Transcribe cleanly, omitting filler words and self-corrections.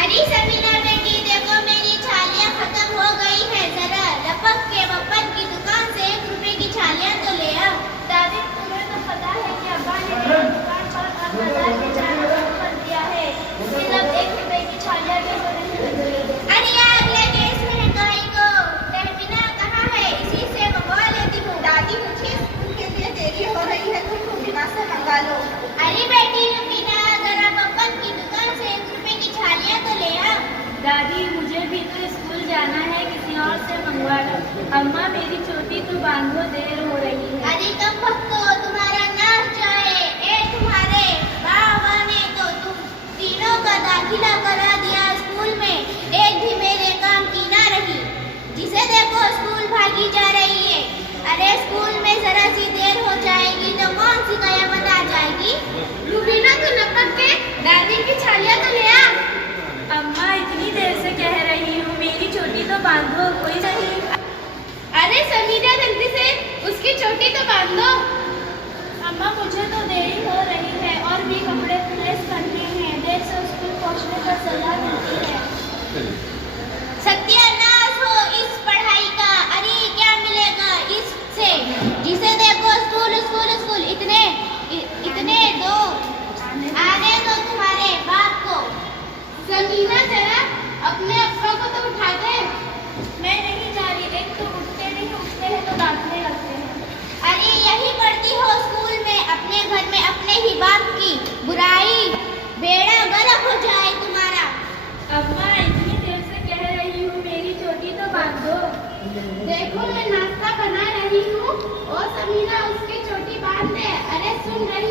अरे समीना बेटी देखो मेरी छालियाँ खत्म हो गई है, जरा लपक के पप्पन की दुकान से 1 रुपए की छालियाँ तो ले आओ। दादी तुम्हें तो पता है कि अब्बा ने मेरी दुकान पर 1000 की चारा कम कर दिया है, फिर अब 1 रुपए की छालियाँ भी तो नहीं मिलती। अरे यार अगले केस में महंगाई को तहमीना कहाँ है, इसी से मंगवा लेती हूँ। दादी मुझे स्कूल के लिए देरी हो रही है, तुम रुबीना से मंगा लो। अरे बेटी रुबीना जरा पप्पन की दुकान से 1 रुपए की छालियाँ तो ले आओ। दादी मुझे भी तो स्कूल जाना है, किसी और से मंगवा लो। अम्मा मेरी चोटी तो बांधो, देर हो रही है। अरे कम भक्तो तुम्हारा नाच जाए, ए तुम्हारे बाबा ने तो तुम तीनों का दाखिला करा दिया स्कूल में, एक भी मेरे काम की ना रही। जिसे देखो स्कूल भागी जा रही है। अरे स्कूल में जरा सी देर हो जाएगी तो कौन सी कयामत आ जाएगी। रुबीना तो लपक के दादी की छालियाँ तो ले आ। अम्मा इतनी देर से कह रही हूँ, मेरी चोटी तो बांधो, कोई नहीं। अरे समीना जल्दी से उसकी चोटी तो बांध दो। अम्मा मुझे तो देरी हो रही है और भी कपड़े प्रेस करने हैं, देर से स्कूल पहुँचने पर सजा मिलती है। सत्यानाश हो इस पढ़ाई का। अरे क्या मिलेगा इससे, जिसे देखो स्कूल स्कूल स्कूल। इतने दो आने दो तुम्हारे बाप को। समीना जरा अपने अप्पा को तो उठा दे। मैं नहीं जा रही, एक तो उठते नहीं, उठते हैं तो डांटने लगते हैं। अरे यही पढ़ती हो स्कूल में, अपने घर में अपने ही बाप की बुराई, बेड़ा गर्क हो जाए तुम्हारा। अम्मा इतनी देर से कह रही हूँ, मेरी चोटी तो बांधो। देखो मैं नाश्ता बना रही हूँ और समीना उसकी चोटी बांध दे। अरे सुन रही